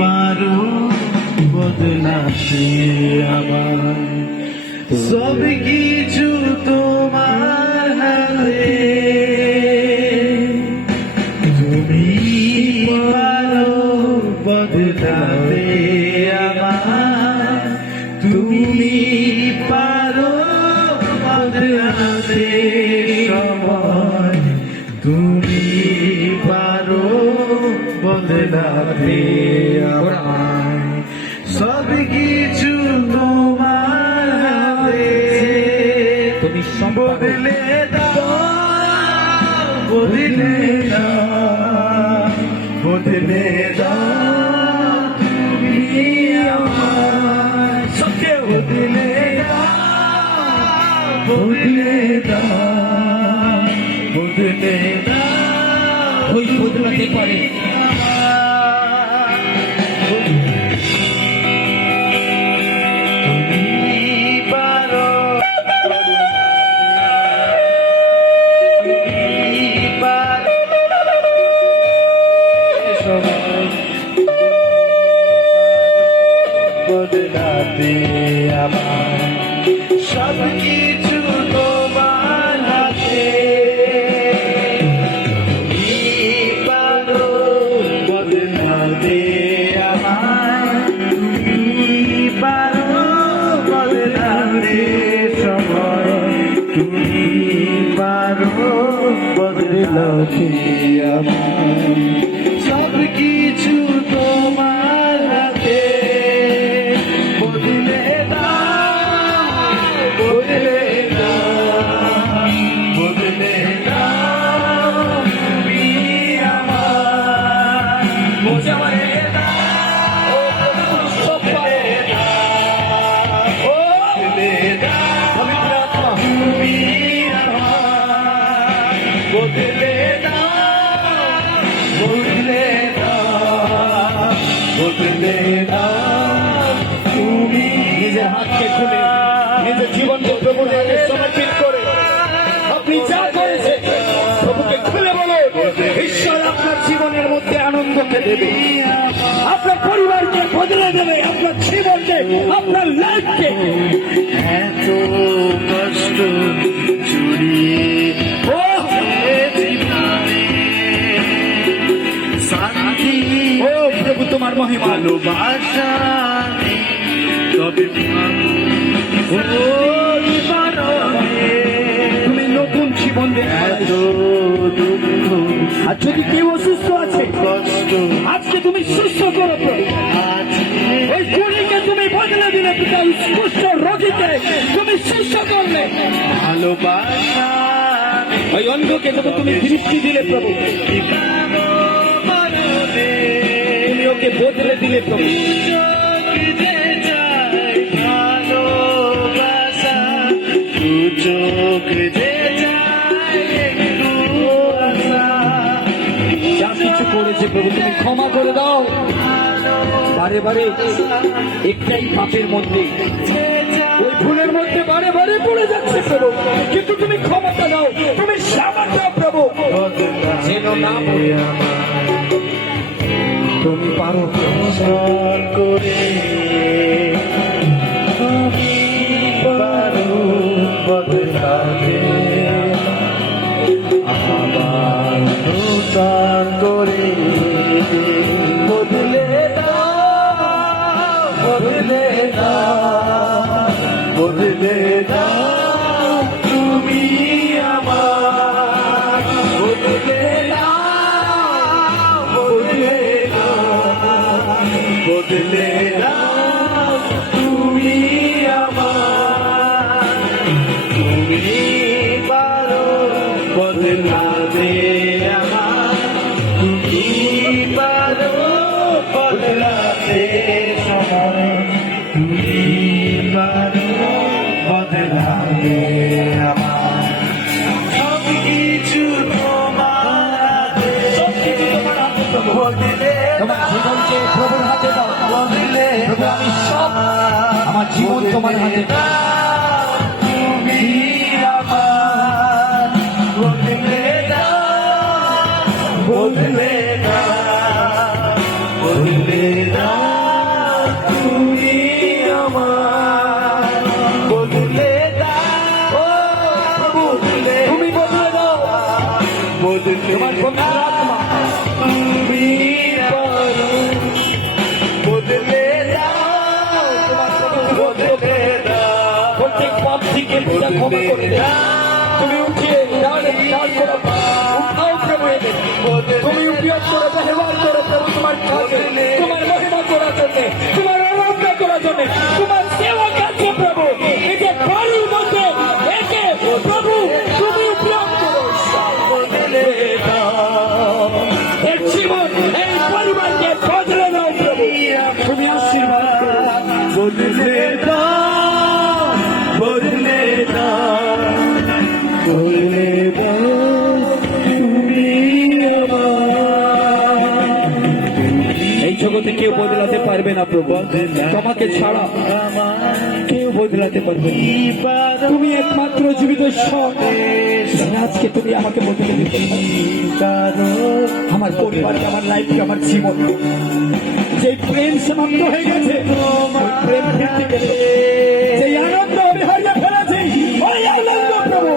পারো বদলাতে আমার সব কিছু তোমার হাতে, তুমি পারো বদলাতে আমার, তুমি পারো বদলাতে সময়, তুমি পারো বদলাতে আমায়, সব কিছু তোমার হাতে, তুমি বদলে দাও, বদলে দাও, বদলে দাও, তুমি আমায় সবকে বদলে দাও, বদলে দাও, বদলে দাও, ওই বদলাতে পারে। বদলাতে আমার সব কিছু তোমার হাতে, তুমি পারো বদলাতে আমার, তুমি পারো বদলাতে সময়, তুমি পারো বদলাতে আমার, সব কিছু তোমার হাতে, বদলে দাও, বদলে দাও, বদলে দাও, তুমি আমার, বোঝাবে দাও, সব পারে দাও, বদলে দাও, তুমি আমার, বদলে দাও, বদলে দাও, বদলে দাও, তুমি নিজের হাতকে খুলে নিজের জীবনকে প্রভুর হাতে সমর্পিত করে আপনি যা করেছেন প্রভুকে খুলে বলো, ঈশ্বর আপনার জীবনের মধ্যে আনন্দকে দেবে, আপনার পরিবারকে বদলে দেবে, আপনার জীবনকে, আপনার লাইফকে। এত কষ্ট জুড়িয়ে শান্তি, ও প্রভু তোমার মহিমা, ভালোবাসা তবে তুমি নতুন জীবন দেবে। এত দুঃখ আর যদি কেউ অসুস্থ আছে কষ্ট আজকে তুমি সুস্থ করো প্রভু, ওই কুড়িকে তুমি বদলে দিলে পিতা, কুষ্ঠ রোগীকে তুমি সুস্থ করলে, ভালোবাসা ওই অন্ধকে যখন তুমি দৃষ্টি দিলে প্রভু, তুমি ওকে বদলে দিলে প্রভু। ভালোবাসা দু চোখ যে যায় একটু আশা, যা কিছু করেছে প্রভু তুমি ক্ষমা করে দাও, বারে বারে একটাই পাপের মধ্যে, ওই ভুলের মধ্যে বারে বারে পড়ে যাচ্ছে প্রভু, কিন্তু তুমি ক্ষমতা দাও, তুমি সামর্থ্য দাও প্রভু, যেন না বলে তুমি পারো সর করে তুমি পারো বদলাতে আমার, নূতন করে বদলে দাও, বদলে দাও, বদলে দাও, তুমি আমার, বদলে দাও, বদলে দাও, বদলে দাও, তুমি আমার, তুমি পারো বদলাতে আমার, তুমি পারো বদলাতে সময়, তুমি পারো বদলাতে আমার, সব কিছু তোমার হাতে, সব কিছু তোমার হাতে প্রভু, বদলে তোমার জীবনকে প্রভুর হাতে দাও, বদলে প্রভু আমি সব আমার জীবন তোমার হাতে দাও, তুমি আমার, বদলে দাও, বদলে দাও, বদলে দাও তুমি আমার, বদলে দাও, বদলে তুমি বদলে দাও বদলে তোমার পবিত্র আত্মা তুমি পারো, বদলে দাও, বদলে দাও, প্রত্যেক পাপ থেকে পিতা ক্ষমা করে দেয়। তুমি উঠিয়ে দাঁড় করো, উঠাও প্রভু এদের। তুমি উপয়োগ করে ব্যবহার করো প্রভু তোমার কাজে, তোমার মহিমা করার জন্য, তোমার আরাধনা করার জন্য, তোমার সেবা কাজে প্রভু। এই যে বাড়ির মধ্যে একে প্রভু তুমি উপয়োগ করো, বদলে দাও, এর জীবন এই পরিবারকে বদলে দাও প্রভু। তুমি আশীর্বাদ করো, বদলে দাও, বদলে দাও, বদলে দাও তুমি আমার, এই জগতে কেউ বদলাতে পারবে না প্রভু, তোমাকে ছাড়া কেউ বদলাতে পারবে না। তুমি একমাত্র জীবিত ঈশ্বর। আজকে তুমি আমাকে বদলে দিতে পারো, আমার পরিবারকে, আমার লাইফকে, আমার জীবন। যে প্রেম সমাপ্ত হয়ে গেছে, ওই প্রেম ফিরতে গেছে। যে আনন্দ আমি হারিয়ে ফেলেছি, ওই আনন্দ প্রভু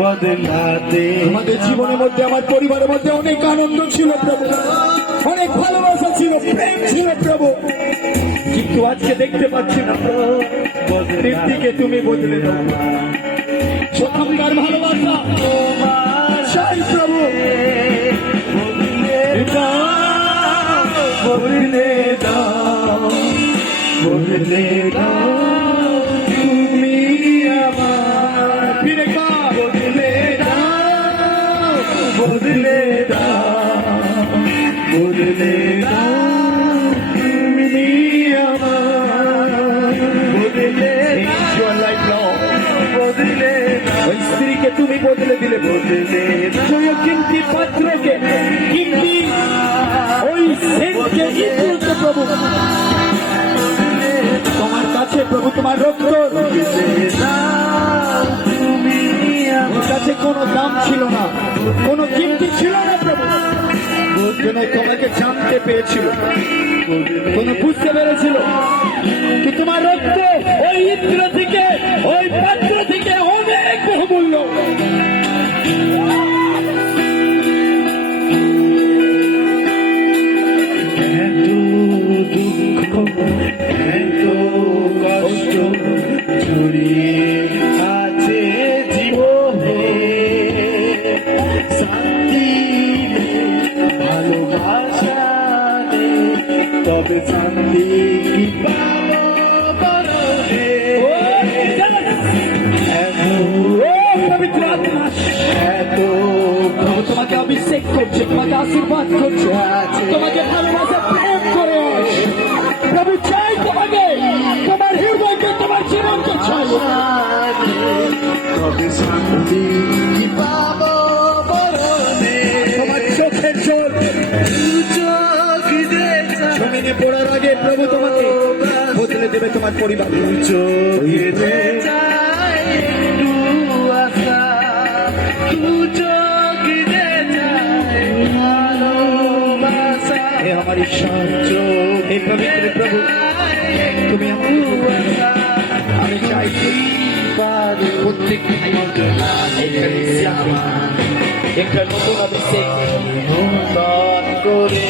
বদলাতে আমাদের জীবনের মধ্যে, আমার পরিবারের মধ্যে অনেক আনন্দ ছিল প্রভু, অনেক ভালোবাসা ছিল, প্রেম ছিল প্রভু, কিন্তু আজকে দেখতে পাচ্ছি না প্রভু। তৃপ্তিকে তুমি বদলে দাও, প্রথমকার ভালোবাসা চাই প্রভু। বদলে দাও, বদলে দাও, বদলে দাও তুমি আমার, ফিরে কার বদলে দাও, বদলে দাও, বদলে দাও তুমি আমার, বদলে দাও, বদলে দাও, ওই স্ত্রীকে তুমি বদলে দিলে, বদলে দাও, কিন্তু পাত্রকে, কিন্তু ওই সেনকে ইন্দ্রকে প্রভু তোমার কাছে প্রভু, তোমার রক্ত তুমি ওর কাছে কোনো দাম ছিল না, কোনো কিমতি ছিল না প্রভু। যেন তোমাকে জানতে পেরেছিল, কোন বুঝতে পেরেছিল কি তোমার রক্ত ওই ইন্দ্র থেকে, ওই পাত্র থেকে অনেক বহুমূল্য। এত দুঃখ, এত কষ্ট ছড়িয়ে আছে জীবনে, শান্তি নেই, ভালোবাসা নেই, তবে শান্তি কি পাবো বলবে? এত পবিত্র আত্মা এত প্রভু তোমাকে অভিষেক করছে, তোমাকে আশীর্বাদ করছে, তোমাকে ভালোবাসা প্রেম করে। প্রভু চাই তোমাকে, তোমার হৃদয়কে, তোমার জীবনকে চাই। তবে শান্তি কি পাবো বলবে? তোমার চোখের জল চোখ দেখে জমিনে পড়ার আগে প্রভু তোমাকে বদলে দেবে তোমার পরিবার। চোখে যায় একটু আশা, দু চোখে যায় ভালোবাসা, হে আমার ঈশ্বর, চোখ হে পবিত্র প্রভু, তুমি আমার আমি চাই প্রত্যেক একটা নতুন অভিষেক, নূতন করে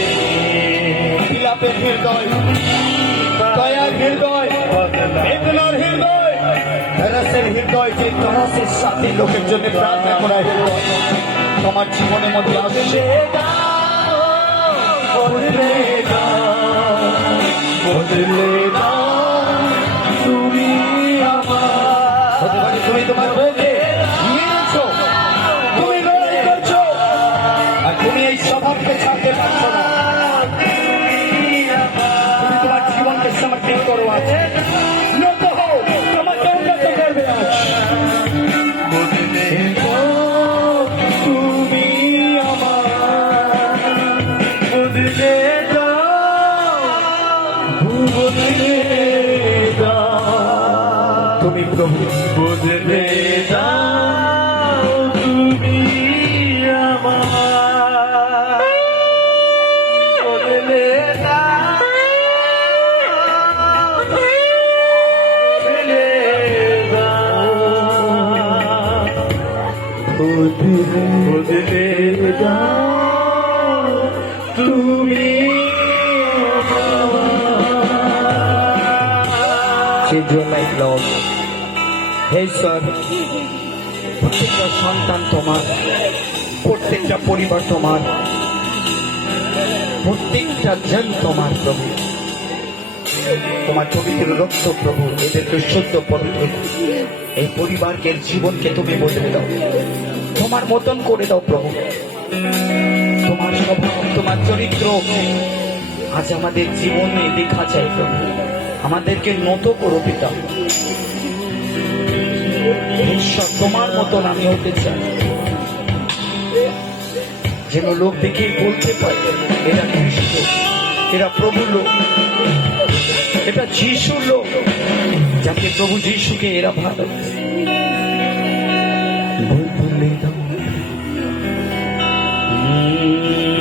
বিলাপের হৃদয়, দয়ার হৃদয়, বেদনার হৃদয়, ধরাসের হৃদয়, যে ধরাসের সাথে লোকের জন্য প্রার্থনা করার হৃদয় তোমার জীবনের মধ্যে আসছে। বদলে দাও, বদলে দাও তুমি আমার, হতে পারে তুমি তোমার বউকে মেরেছো, তুমি লড়াই করছো, আর তুমি এই স্বভাবকে ছাড়তে পারছো না। তুমি তোমার জীবনকে সমর্পিত করো, আছে নত হও, তোমাকে উন্নত করবে আজ। বদলে দাও তুমি আমার, বদলে দাও, বদলে দাও তুমি প্রভু, বদলে দাও তুমি আমার। বদলে দাও, বদলে দাও, বদলে দাও তুমি Change your life, Lord. হে ঈশ্বর, প্রত্যেকটা সন্তান তোমার, প্রত্যেকটা পরিবার তোমার, প্রত্যেকটা জন তোমার প্রভু। তোমার পবিত্র রক্ত প্রভু এদেরকে শুদ্ধ পবিত্র, এই পরিবারকে জীবনকে তুমি বদলে দাও, তোমার মতন করে দাও প্রভু। তোমার স্বভাব, তোমার চরিত্র আজ আমাদের জীবনে দেখা চাই প্রভু। আমাদেরকে নত করো পিতা। ঈশ্বর, তোমার মতন আমি হতে চাই, যেন লোক দেখে বলতে পারে এরা খ্রিস্ট, এরা প্রভু লোক, এটা যিশুর লোক, যাকে প্রভু যিশুকে এরা ভালো।